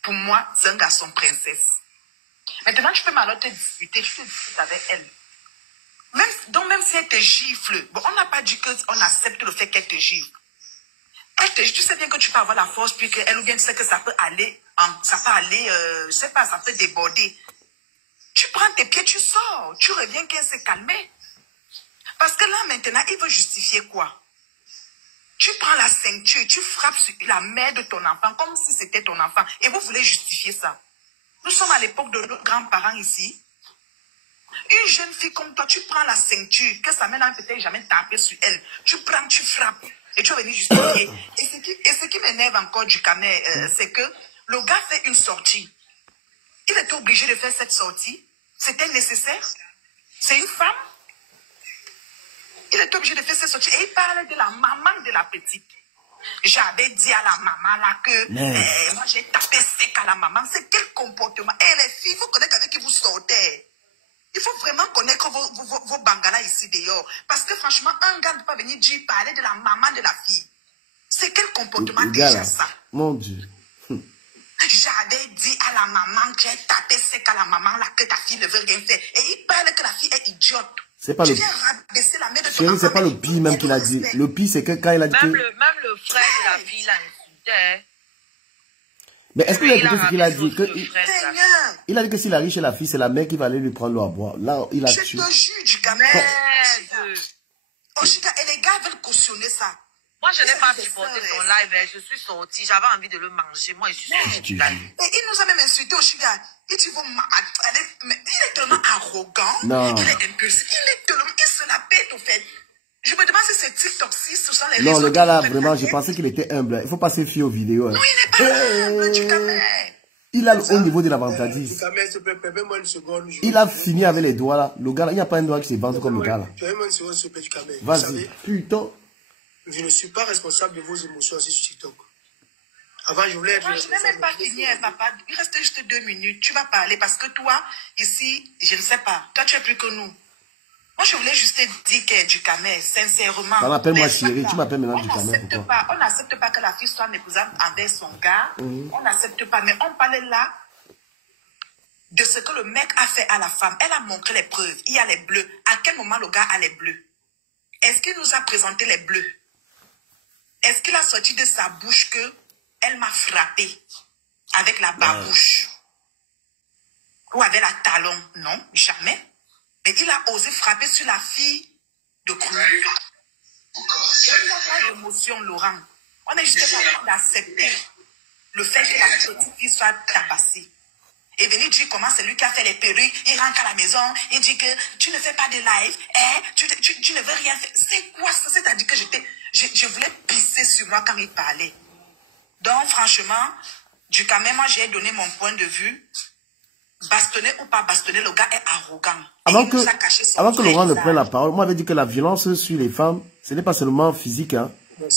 pour moi, c'est un garçon princesse. Maintenant, tu peux malheureusement te disputer, tu te disputes avec elle. Même si elle te gifle, bon, on n'a pas dit qu'on accepte le fait qu'elle te gifle. Tu sais bien que tu peux avoir la force, puis qu'elle ou bien tu sais que ça peut aller, je sais pas, ça peut déborder. Tu prends tes pieds, tu sors, tu reviens qu'elle s'est calmée. Parce que là, maintenant, il veut justifier quoi? Tu prends la ceinture, tu frappes sur la mère de ton enfant, comme si c'était ton enfant, et vous voulez justifier ça. Nous sommes à l'époque de nos grands-parents ici. Une jeune fille comme toi, tu prends la ceinture, que sa mère n'a peut-être jamais tapé sur elle. Tu prends, tu frappes, et tu vas venir justifier. Et ce qui m'énerve encore du Camer, c'est que le gars fait une sortie. Il était obligé de faire cette sortie. C'était nécessaire. C'est une femme. Il était obligé de faire cette sortie. Et il parle de la maman de la petite. J'avais dit à la maman là que moi j'ai tapé sec à la maman. C'est quel comportement? Et les filles, il faut connaître avec qui vous sortez. Il faut vraiment connaître vos bangalas ici dehors. Parce que franchement, un gars ne peut pas venir dire parler de la maman de la fille. C'est quel comportement déjà ça? Mon Dieu. J'avais dit à la maman que j'ai tapé sec à la maman là que ta fille ne veut rien faire. Et il parle que la fille est idiote. C'est pas Chérie, c'est pas le pire même qu'il a dit. Le pire, c'est que quand il a dit même le frère de la fille l'a insulté. Mais est-ce qu'il a écouté ce qu'il a dit? Il a dit que s'il arrive chez la fille, c'est la mère qui va aller lui prendre l'eau à boire. Là, il a tué. Je te jure du gamin. Oshiga, et les gars veulent cautionner ça. Moi, je n'ai pas supporté ton live. Je suis sortie. J'avais envie de le manger. Moi, je suis sortie du live. Et il nous a même insulté, Oshiga. Il est tellement arrogant. Non. Il est impulsif. Il se la pète, au fait. Je me demande si c'est TikTok, si ce sont les non, le gars là, vraiment, je pensais qu'il était humble. Il ne faut pas se fier aux vidéos. Non, il n'est pas humble, du gamin. Il a le haut niveau de la vantardise. Il a fini avec les doigts là. Le gars là, il n'y a pas un doigt qui se vante comme le gars là. Vas-y, putain. Je ne suis pas responsable de vos émotions aussi sur TikTok. Avant, je voulais être... Moi, je n'ai même pas fini, papa. Il reste juste 2 minutes. Tu vas parler parce que toi, ici, je ne sais pas. Toi, tu es plus que nous. Moi, je voulais juste te dire que Ducamel, sincèrement... On m'appelle-moi chérie. Tu m'appelles maintenant Ducamel, pourquoi? On n'accepte pas que la fille soit méprisante envers son gars. On n'accepte pas. Mais on parlait là de ce que le mec a fait à la femme. Elle a montré les preuves. Il y a les bleus. À quel moment le gars a les bleus? Est-ce qu'il nous a présenté les bleus? Est-ce qu'il a sorti de sa bouche que elle m'a frappé avec la babouche ou avec la talon? Non, jamais. Mais il a osé frapper sur la fille de Cruz. Il n'y a pas d'émotion, Laurent. On est juste pas train d'accepter le fait que la petite fille soit tabassée. Et venir dire comment c'est lui qui a fait les perruques, il rentre à la maison, il dit que tu ne fais pas de live, tu ne veux rien faire. C'est quoi ça? C'est-à-dire que je voulais pisser sur moi quand il parlait. Donc franchement, Ducamel, moi j'ai donné mon point de vue. Bastonner ou pas bastonner, le gars est arrogant. Avant que Laurent ne prenne la parole, moi j'avais dit que la violence sur les femmes, ce n'est pas seulement physique. Hein.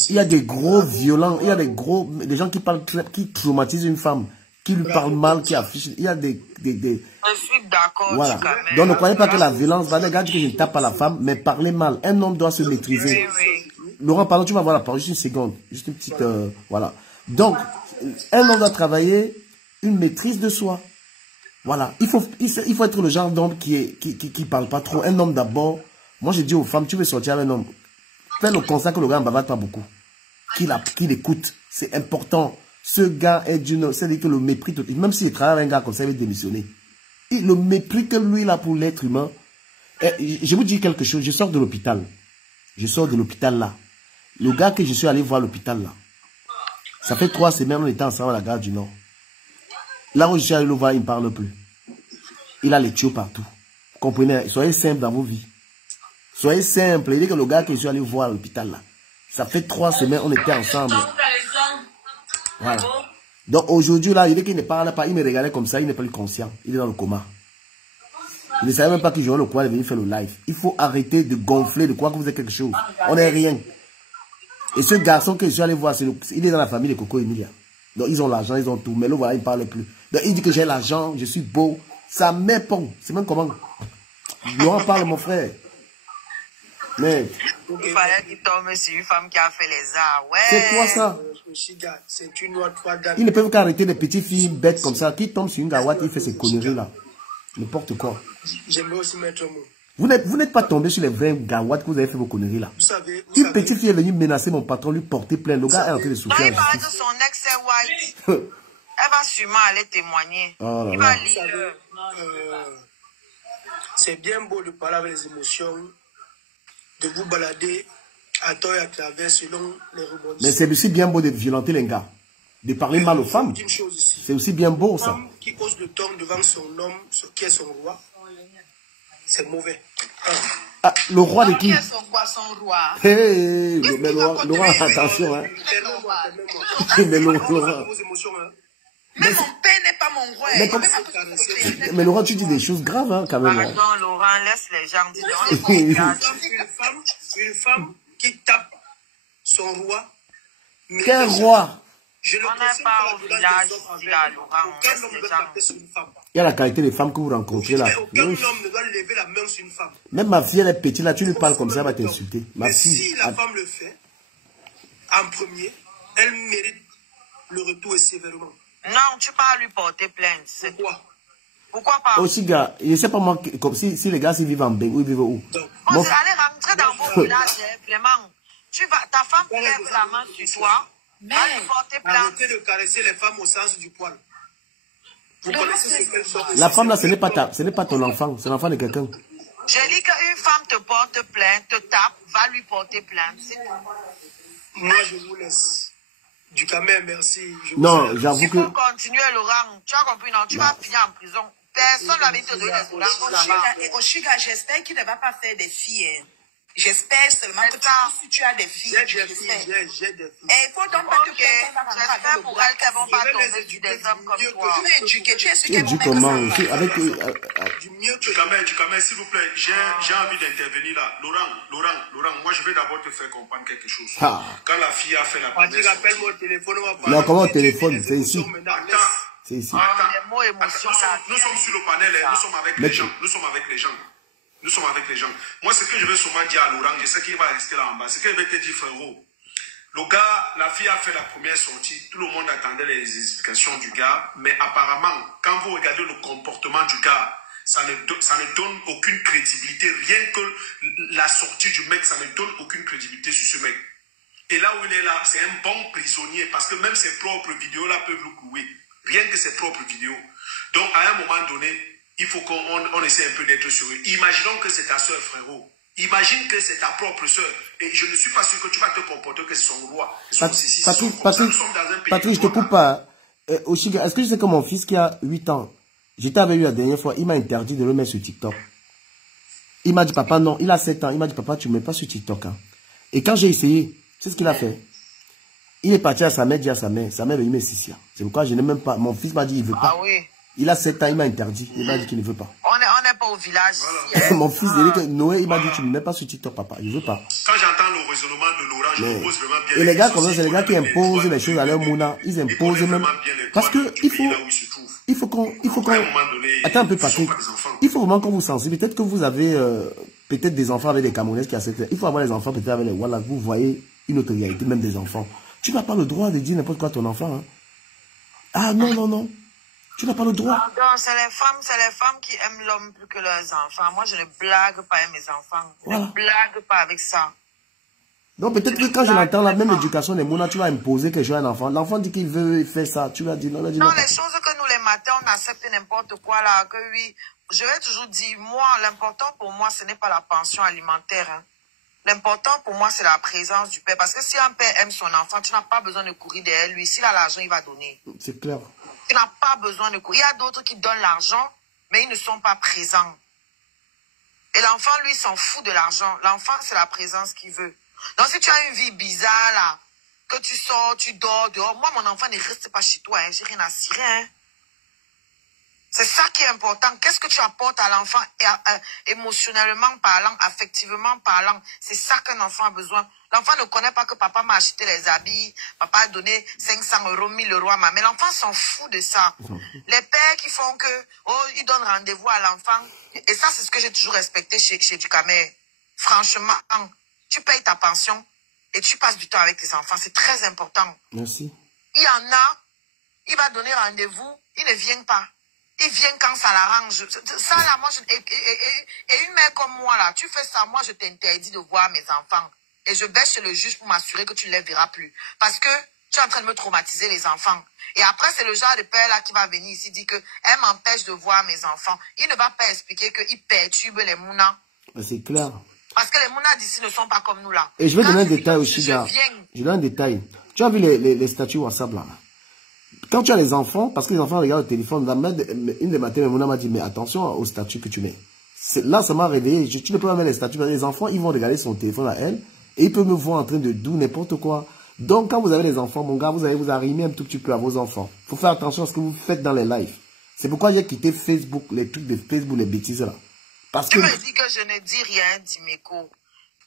Il y a des gros violents, il y a des gens qui traumatisent une femme, qui lui parlent mal, qui affichent. Il y a des... Je suis d'accord. Voilà. Donc ne croyez pas que la violence va regarder que je ne tape pas la femme, mais parler mal. Un homme doit se maîtriser. Oui. Laurent, pardon, tu vas voir la parole, juste une seconde. Juste une petite... voilà. Donc, un homme doit travailler une maîtrise de soi. Voilà. Il faut être le genre d'homme qui parle pas trop. Un homme d'abord. Moi, je dis aux femmes, tu veux sortir avec un homme. Fais le constat que le gars ne bavard pas beaucoup. Qu'il écoute. C'est important. Ce gars est d'une... C'est-à-dire que le mépris... Même s'il travaille avec un gars comme ça, il va démissionner. Et le mépris que lui, il a pour l'être humain... je vous dis quelque chose. Je sors de l'hôpital. Je sors de l'hôpital là. Le gars que je suis allé voir à l'hôpital là. Ça fait 3 semaines, on était ensemble à la gare du Nord. Là où je suis allé le voir, il ne parle plus. Il a les tuyaux partout. Comprenez? Soyez simple dans vos vies. Soyez simple. Il dit que le gars que je suis allé voir à l'hôpital là. Ça fait 3 semaines, on était ensemble. Voilà. Donc aujourd'hui là, il dit qu'il ne parle pas. Il me regardait comme ça, il n'est pas conscient. Il est dans le coma. Il ne savait même pas qu'il jouait le coin de venir faire le live. Il faut arrêter de gonfler, de croire que vous êtes quelque chose. On n'est rien. Et ce garçon que je suis allé voir, il est dans la famille de Coco Emilia. Donc ils ont l'argent, ils ont tout. Mais là, voilà, il ne parle plus. Donc il dit que j'ai l'argent, je suis beau. Ça m'épon. C'est même comment. Laurent parle, mon frère. Mais. Il fallait qu'il tombe sur une femme qui a fait les arts. Ouais. C'est quoi ça? Ils ne peuvent qu'arrêter des petites filles bêtes comme ça. Qui tombe sur une gawate, il fait ces conneries là. N'importe quoi. J'aimerais aussi mettre un mot. Vous n'êtes pas tombé sur les vrais gawates que vous avez fait vos conneries là. Une petite fille est venue menacer mon patron, lui porter plainte. Le gars est en train de souffrir. Il parle de son ex est white. Elle va sûrement aller témoigner. Oh là il là. va lire. C'est bien beau de parler avec les émotions, de vous balader à tort et à travers selon les rebondissements. Mais c'est aussi bien beau de violenter les gars. De parler mal aux femmes. C'est aussi bien beau ça. Une femme qui ose le ton devant son homme, qui est son roi, c'est mauvais. Ah, le roi de qui? Qui est son roi? Hey, mais le roi, attention. Hein. Mais le roi. Mais mon père n'est pas mon roi. Mais Laurent, tu dis des choses graves hein, quand même. Pardon, Laurent, laisse les gens dire. Une femme qui tape son roi. Quel roi? On n'est pas au village ici, là, Laurent. Laisse les gens. Il y a la qualité des femmes que vous rencontrez là. Aucun homme ne doit lever la main sur une femme. Même ma fille, elle est petite là, tu lui parles comme ça, elle va t'insulter. Mais si la femme le fait, en premier, elle mérite le retour et sévèrement. Non, tu peux lui porter plainte. Pourquoi pas? Aussi, gars, je ne sais pas moi, comme si les gars s'ils vivent en Beng, ils vivent où? Vous allez rentrer dans vos villages, Clément. Ta femme lève la main sur toi, va lui porter plainte. Arrêtez de caresser les femmes au sens du poil. Vous connaissez ce qu'elles sont. La femme là, ce n'est pas ton enfant, c'est l'enfant de quelqu'un. Je dis qu'une femme te porte plainte, te tape, va lui porter plainte. Moi, je vous laisse. Ducamel, merci. Non, j'avoue que... Il faut continuer, Laurent. Tu as compris, non? Tu vas finir en prison. Personne ne va te donner des soulages là-bas. Et Oshiga, j'espère qu'il ne va pas faire des filles. J'espère seulement que si tu as des filles, j'ai des filles. Et il faut donc pas te j'espère pour elles qu'elles vont pas tomber sur des hommes comme toi. Tu es éduqué, tu es ce Tu es comment avec du Dukamel, s'il vous plaît, j'ai envie d'intervenir là. Laurent, moi je vais d'abord te faire comprendre quelque chose. Quand la fille a fait la première sortie... au téléphone, non, comment au téléphone? C'est ici. C'est ici. Nous sommes sur le panel, nous sommes avec les gens. Nous sommes avec les gens. Moi, ce que je vais sûrement dire à Laurent, je sais qu'il va rester là en bas. Ce qu'il va te dire, frérot. Le gars, la fille a fait la première sortie. Tout le monde attendait les explications du gars. Mais apparemment, quand vous regardez le comportement du gars, ça ne donne aucune crédibilité. Rien que la sortie du mec, ça ne donne aucune crédibilité sur ce mec. Et là où il est là, c'est un bon prisonnier. Parce que même ses propres vidéos là peuvent le clouer. Rien que ses propres vidéos. Donc, à un moment donné, il faut qu'on essaie un peu d'être sur eux. Imaginons que c'est ta soeur, frérot. Imagine que c'est ta propre soeur. Et je ne suis pas sûr que tu vas te comporter que c'est son roi. Patrick, je te coupe pas. Oshiga, est-ce que je sais que mon fils qui a 8 ans, j'étais avec lui la dernière fois, il m'a interdit de le mettre sur TikTok. Il m'a dit, papa, non, il a 7 ans. Il m'a dit, papa, tu ne mets pas sur TikTok. Hein. Et quand j'ai essayé, c'est ce qu'il a fait. Il est parti à sa mère, dit à sa mère veut me Sissia. C'est pourquoi je n'ai même pas. Mon fils m'a dit, il ne veut pas. Ah oui. Il a 7 ans, il m'a interdit. Il m'a dit qu'il ne veut pas. On n'est pas au village. Voilà. Mon fils, Noé, il m'a dit, tu ne me mets pas sur TikTok, papa. Il ne veut pas. Quand j'entends le raisonnement de Laurent, je me pose vraiment bien. Et les gars, comme ça, c'est les gars qui imposent les choses à leur mouna. Ils imposent même. Parce que il faut qu'on. Attends un peu, Patrick. Il faut vraiment qu'on vous sensibilise. Peut-être que vous avez peut-être des enfants avec des Camerounais qui acceptent. Il faut avoir les enfants peut-être avec les Voilà. Vous voyez une autre réalité, même des enfants. Tu n'as pas le droit de dire n'importe quoi à ton enfant. Hein. Ah non, non, non. Tu n'as pas le droit. Pardon, c'est les femmes qui aiment l'homme plus que leurs enfants. Moi, je ne blague pas avec mes enfants. Voilà. Je ne blague pas avec ça. Donc peut-être que quand je l'entends la même éducation des mouna, tu vas imposer quelque chose à un enfant. L'enfant dit qu'il veut faire ça. Tu vas dire non. Non, les choses que nous les matins, on accepte n'importe quoi là. Que oui, je vais toujours dire, moi, l'important pour moi, ce n'est pas la pension alimentaire. Hein. L'important pour moi, c'est la présence du père. Parce que si un père aime son enfant, tu n'as pas besoin de courir derrière lui. S'il a l'argent, il va donner. C'est clair. Tu n'as pas besoin de courir. Il y a d'autres qui donnent l'argent, mais ils ne sont pas présents. Et l'enfant, lui, s'en fout de l'argent. L'enfant, c'est la présence qu'il veut. Donc, si tu as une vie bizarre, là, que tu sors, tu dors dehors, moi, mon enfant ne reste pas chez toi. Hein. J'ai rien à cirer. Hein. C'est ça qui est important. Qu'est-ce que tu apportes à l'enfant émotionnellement parlant, affectivement parlant? C'est ça qu'un enfant a besoin. L'enfant ne connaît pas que papa m'a acheté les habits, papa a donné 500 €, 1000 € à ma mère. L'enfant s'en fout de ça. Les pères qui font que, ils donnent rendez-vous à l'enfant. Et ça, c'est ce que j'ai toujours respecté chez Dukamel. Franchement, tu payes ta pension et tu passes du temps avec tes enfants. C'est très important. Merci. Il y en a, il va donner rendez-vous, il ne vient pas. Il vient quand ça l'arrange. Ça, là, moi, et une mère comme moi, là, tu fais ça, moi, je t'interdis de voir mes enfants. Et je vais chez le juge pour m'assurer que tu ne les verras plus. Parce que tu es en train de me traumatiser les enfants. Et après, c'est le genre de père, là, qui va venir ici dire qu'elle m'empêche de voir mes enfants. Il ne va pas expliquer qu'il perturbe les mounas. C'est clair. Parce que les mounas d'ici ne sont pas comme nous, là. Et je vais donner un détail aussi, gars. Je donne un détail. Tu as vu les statuts WhatsApp, là? Quand tu as les enfants, parce que les enfants regardent le téléphone, une des matins, Mouna m'a dit, mais attention aux statuts que tu mets. Là, ça m'a réveillé. Tu ne peux pas mettre les statuts. Les enfants, ils vont regarder son téléphone à elle, et ils peuvent me voir en train de d'où n'importe quoi. Donc, quand vous avez les enfants, mon gars, vous allez vous arrimer un tout petit peu à vos enfants. Il faut faire attention à ce que vous faites dans les lives. C'est pourquoi j'ai quitté Facebook, les trucs de Facebook, les bêtises là. Parce que... Tu me dis que je ne dis rien, Dimeko.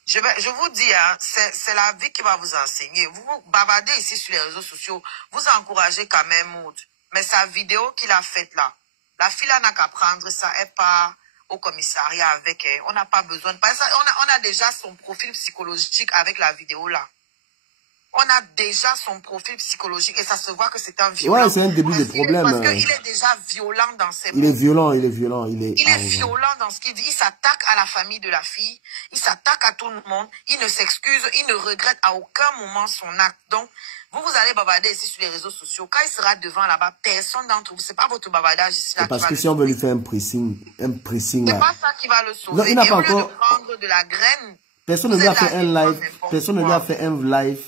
Je vous dis, hein, c'est la vie qui va vous enseigner. Vous bavardez ici sur les réseaux sociaux, vous encouragez quand même Mood. Mais sa vidéo qu'il a faite là, la fille n'a qu'à prendre ça et pas au commissariat avec elle. On n'a pas besoin de... On a déjà son profil psychologique avec la vidéo là. On a déjà son profil psychologique et ça se voit que c'est un violent. Ouais, c'est un début de problème. Parce qu'il est déjà violent dans ses mots. Il est violent. Il est violent dans ce qu'il dit. Il s'attaque à la famille de la fille. Il s'attaque à tout le monde. Il ne s'excuse. Il ne regrette à aucun moment son acte. Donc, vous allez bavarder ici sur les réseaux sociaux. Quand il sera devant là-bas, personne d'entre vous, c'est pas votre bavardage ici là. Parce que si on veut lui faire un pressing c'est pas ça qui va le sauver. Non, il n'a pas encore... de prendre de la graine. Personne ne lui a fait un live. Personne ne lui a fait un live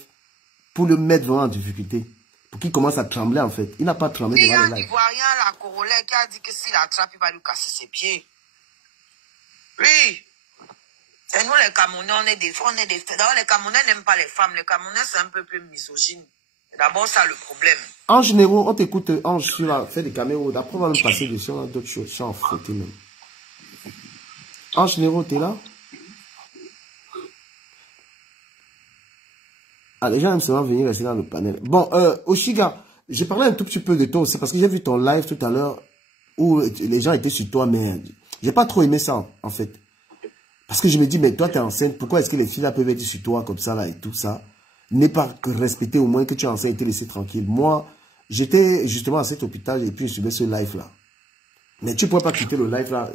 pour le mettre vraiment en difficulté. Pour qu'il commence à trembler, en fait. Il n'a pas tremblé devant le live. Il voit rien, la Corollaire, qui a dit que s'il attrape, il va lui casser ses pieds. Oui. Et nous, les Camerounais, on est des... D'abord, les Camerounais n'aiment pas les femmes. Les Camerounais, c'est un peu plus misogyne. C'est d'abord ça le problème. En général, on t'écoute, Ange, tu vas faire des caméos. D'après, on va me passer dessus, on a d'autres choses. Je suis en photo même. En général, t'es là? Ah, les gens aiment seulement venir rester dans le panel. Bon, Oshiga, j'ai parlé un tout petit peu de toi aussi, parce que j'ai vu ton live tout à l'heure, où les gens étaient sur toi, mais j'ai pas trop aimé ça, en fait. Parce que je me dis, mais toi, t'es enceinte, pourquoi est-ce que les filles là peuvent être sur toi comme ça, là, et tout ça? N'est pas que respecter au moins que tu es enceinte et te laisser tranquille. Moi, j'étais justement à cet hôpital et puis je suivais ce live-là. Mais tu ne pourrais pas quitter le live-là.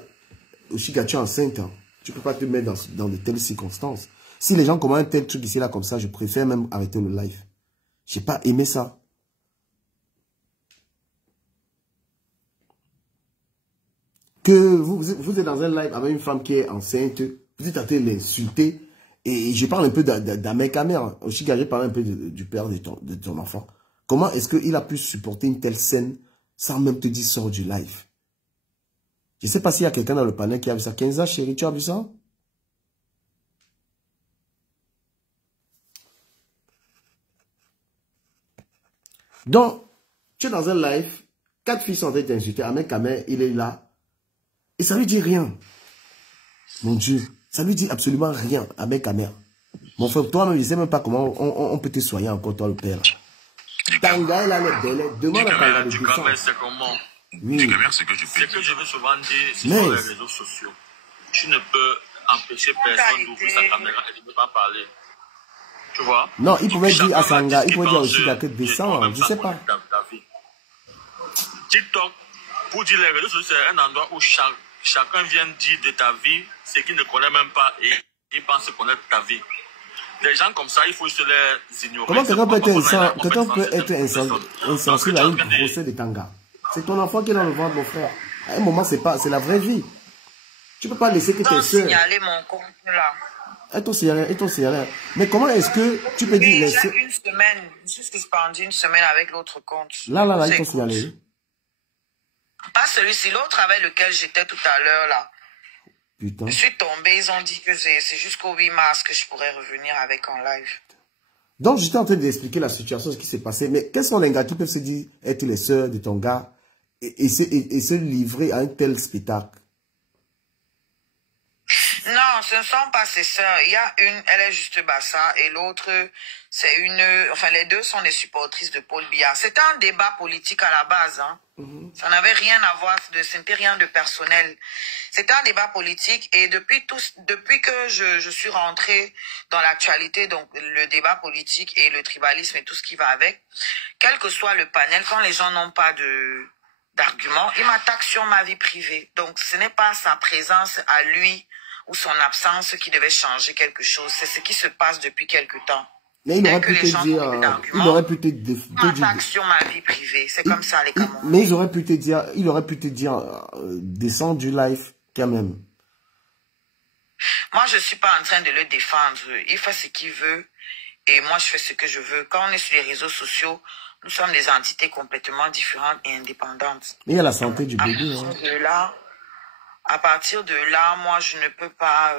Oshiga, tu es enceinte, hein. Tu ne peux pas te mettre dans de telles circonstances. Si les gens commentent un tel truc ici, là, comme ça, je préfère même arrêter le live. J'ai pas aimé ça. Que vous êtes dans un live avec une femme qui est enceinte, vous êtes en train de l'insulter, et je parle un peu d'Américain. Oshiga, je parle un peu du père de ton enfant. Comment est-ce qu'il a pu supporter une telle scène sans même te dire sors du live? Je ne sais pas s'il y a quelqu'un dans le panel qui a vu ça. Kenza, chérie, tu as vu ça? Donc, tu es dans un live, 4 filles sont en train d'insulter, Ahmed Kamer, il est là, et ça lui dit rien. Mon Dieu, ça lui dit absolument rien, Ahmed Kamer. Mon frère, toi-même, je ne sais même pas comment on peut te soigner encore, toi, le père. Tanga, elle a les belles, demande à Tanga de descendre. C'est comment? Oui. Du Camer, c'est que je veux souvent dire, c'est sur les réseaux sociaux. Tu ne peux empêcher personne d'ouvrir sa caméra et de ne pas parler. Tu vois? Non, il pouvait dire à Sanga, il pouvait dire aussi la tête descend, je ne sais pas. TikTok, pour dire les réseaux sociaux, c'est un endroit où chacun vient dire de ta vie ce qu'il ne connaît même pas et il pense connaître ta vie. Des gens comme ça, il faut se les ignorer. Comment quelqu'un peut être insensible à une grossesse de Tanga? C'est ton enfant qui est dans le ventre, mon frère. À un moment, c'est la vraie vie. Tu ne peux pas laisser que tes soeurs... signaler mon compte là. Et ton signaler. Mais comment est-ce que tu peux dire... J'ai une semaine, je suis suspendue une semaine avec l'autre compte. Là, ils t'ont signalé. Pas celui-ci, l'autre avec lequel j'étais tout à l'heure là. Putain. Je suis tombée, ils ont dit que c'est jusqu'au 8 mars que je pourrais revenir avec en live. Donc, j'étais en train d'expliquer la situation, ce qui s'est passé. Mais quels sont les gars qui peuvent se dire être les sœurs de ton gars et se livrer à un tel spectacle? Non, ce ne sont pas ses sœurs. Il y a une, elle est juste Bassa, et l'autre, c'est une... Enfin, les deux sont des supportrices de Paul Biya. C'était un débat politique à la base. Hein. Ça n'avait rien à voir, ce n'était rien de personnel. C'était un débat politique, et depuis que je suis rentrée dans l'actualité, donc le débat politique et le tribalisme et tout ce qui va avec, quel que soit le panel, quand les gens n'ont pas d'arguments, ils m'attaquent sur ma vie privée. Donc, ce n'est pas sa présence à lui ou son absence qui devait changer quelque chose. C'est ce qui se passe depuis quelque temps. Mais il aurait pu te dire... Il aurait pu te dire... sur ma vie privée. C'est comme ça, les Camerounais. Mais il aurait pu te dire... descends du live, quand même. Moi, je ne suis pas en train de le défendre. Il fait ce qu'il veut. Et moi, je fais ce que je veux. Quand on est sur les réseaux sociaux, nous sommes des entités complètement différentes et indépendantes. Mais il y a la santé du bébé. À partir de là, moi, je ne peux pas,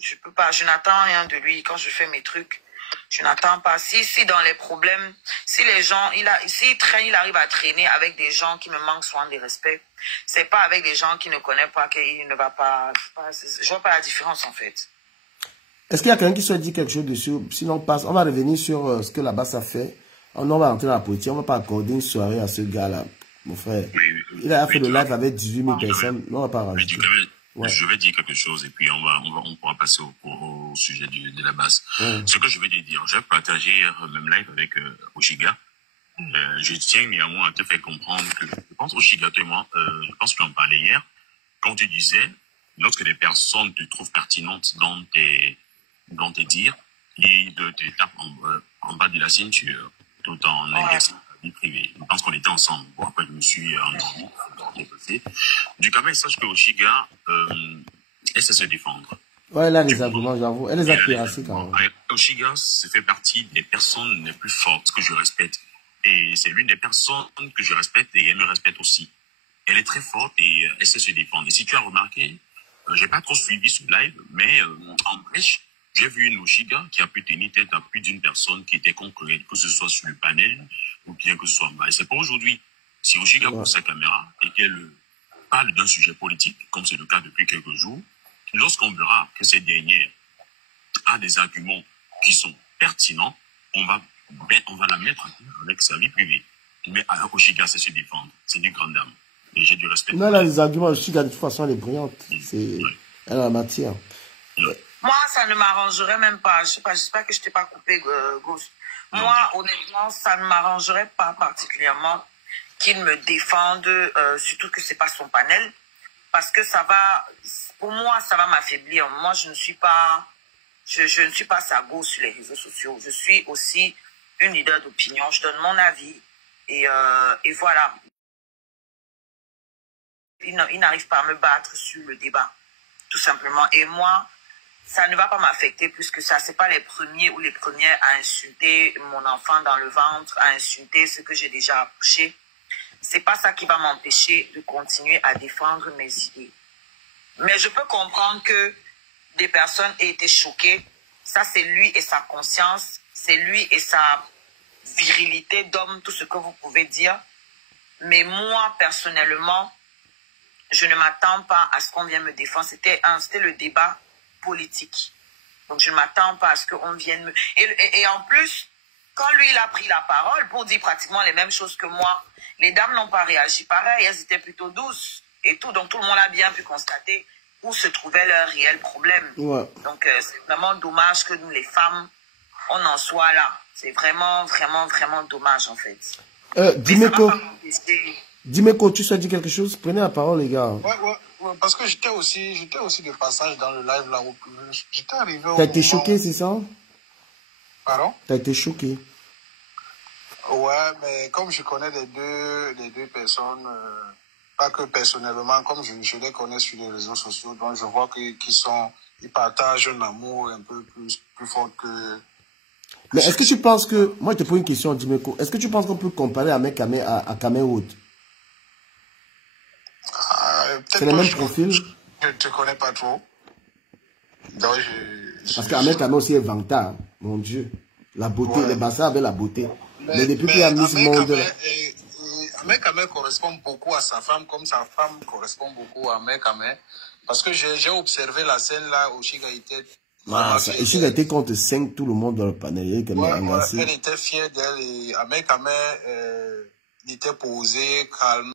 je n'attends rien de lui quand je fais mes trucs. Je n'attends pas. Si dans les problèmes, si les gens, il arrive à traîner avec des gens qui me manquent souvent de respect, c'est pas avec des gens qui ne connaissent pas qu'il ne va pas, je vois pas la différence en fait. Est-ce qu'il y a quelqu'un qui souhaite dire quelque chose dessus? Sinon, on va revenir sur ce que la base a fait. On va entrer dans la politique. On ne va pas accorder une soirée à ce gars-là. Mon frère, il a fait le live avec 18 000 personnes. Non, on va pas rajouter. Je vais dire quelque chose et puis on pourra passer au sujet de la base. Ce que je vais te dire, j'ai partagé le même live avec Oshiga. Je tiens néanmoins à te faire comprendre que, je pense Oshiga, toi et moi, je pense qu'on parlait hier, quand tu disais, lorsque des personnes te trouvent pertinentes dans tes dires, ils te tapent en bas de la ceinture, tout en exerçant vie privée. Je pense qu'on était ensemble. Bon, après, je me suis endormi. Du coup, sache que Oshiga, elle sait se défendre. Ouais, elle a des arguments, j'avoue. Elle les a terrassés quand même. Oshiga, ça fait partie des personnes les plus fortes que je respecte. Et c'est l'une des personnes que je respecte et elle me respecte aussi. Elle est très forte et elle sait se défendre. Et si tu as remarqué, J'ai pas trop suivi ce live, mais en brèche, j'ai vu une Oshiga qui a pu tenir tête à plus d'une personne qui était concurrente, que ce soit sur le panel ou bien que ce soit en bas. Et c'est pas aujourd'hui. Si Oshiga pour sa caméra et qu'elle parle d'un sujet politique, comme c'est le cas depuis quelques jours, lorsqu'on verra que cette dernière a des arguments qui sont pertinents, on va la mettre avec sa vie privée. Mais à Oshiga, c'est se défendre. C'est du grand dame. Et j'ai du respect. Non, là, les arguments, Oshiga, de toute façon, elle est brillante. Elle a la matière. Moi, ça ne m'arrangerait même pas. J'espère que je t'ai pas coupé, Ghost. Moi, honnêtement, ça ne m'arrangerait pas particulièrement qu'il me défende, surtout que c'est pas son panel, parce que ça va, pour moi, ça va m'affaiblir. Moi, je ne suis pas sa go sur les réseaux sociaux. Je suis aussi une leader d'opinion. Je donne mon avis et voilà. Il n'arrive pas à me battre sur le débat, tout simplement. Et moi, ça ne va pas m'affecter plus que ça. C'est pas les premiers ou les premières à insulter mon enfant dans le ventre, à insulter ce que j'ai déjà accouché. C'est pas ça qui va m'empêcher de continuer à défendre mes idées. Mais je peux comprendre que des personnes aient été choquées. Ça, c'est lui et sa conscience. C'est lui et sa virilité d'homme, tout ce que vous pouvez dire. Mais moi, personnellement, je ne m'attends pas à ce qu'on vienne me défendre. C'était le débat politique. Donc, je ne m'attends pas à ce qu'on vienne me... Et en plus, quand lui, il a pris la parole pour dire pratiquement les mêmes choses que moi, les dames n'ont pas réagi pareil. Elles étaient plutôt douces et tout. Donc, tout le monde a bien pu constater où se trouvait leur réel problème. Ouais. Donc, c'est vraiment dommage que nous, les femmes, on en soit là. C'est vraiment, vraiment, vraiment dommage, en fait. Dimeco, tu souhaites dire quelque chose? Prenez la parole, les gars. Ouais, parce que j'étais aussi de passage dans le live là. J'étais arrivé au T'as été choqué, c'est ça? Pardon? T'as été choqué. Ouais, mais comme je connais les deux personnes, pas que personnellement, comme je les connais sur les réseaux sociaux, donc je vois qu'ils partagent un amour un peu plus fort que... Mais est-ce que tu penses que... Moi, je te pose une question, Dimeco. Est-ce que tu penses qu'on peut comparer à Kamel Wood? C'est le même profil. Je ne te connais pas trop. Donc, parce qu'Ahmed aussi est vantard, mon Dieu. La beauté, les bassins avec la beauté. Mais depuis qu'il a Miss Monde... Ahmed Kamel correspond beaucoup à sa femme, comme sa femme correspond beaucoup à Ahmed Kamel. Parce que j'ai observé la scène là où Oshiga était... Oshiga était contre 5, tout le monde dans le panel. Elle était fière d'elle et Ahmed Kamel était posé, calme.